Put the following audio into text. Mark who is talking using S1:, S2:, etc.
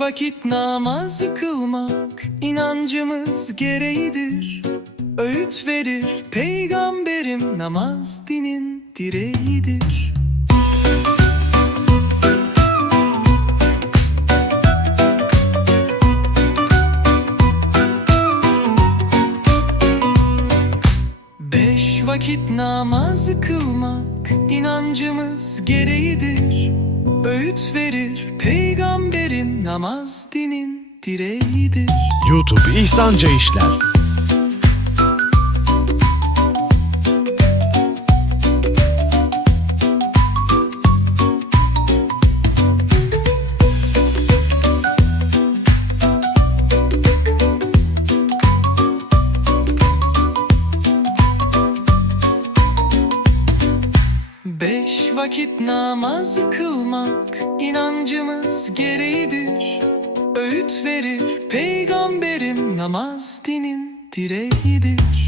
S1: vakit namaz kılmak inancımız gereğidir. Öğüt verir peygamberim namaz dinin direğidir. Beş vakit namaz kılmak inancımız gereğidir. Öğüt verir peygamberim namaz dinin direğidir.
S2: YouTube İhsanca İşler.
S1: Vakit namaz kılmak inancımız gereğidir. Öğüt verir peygamberim namaz dinin direğidir.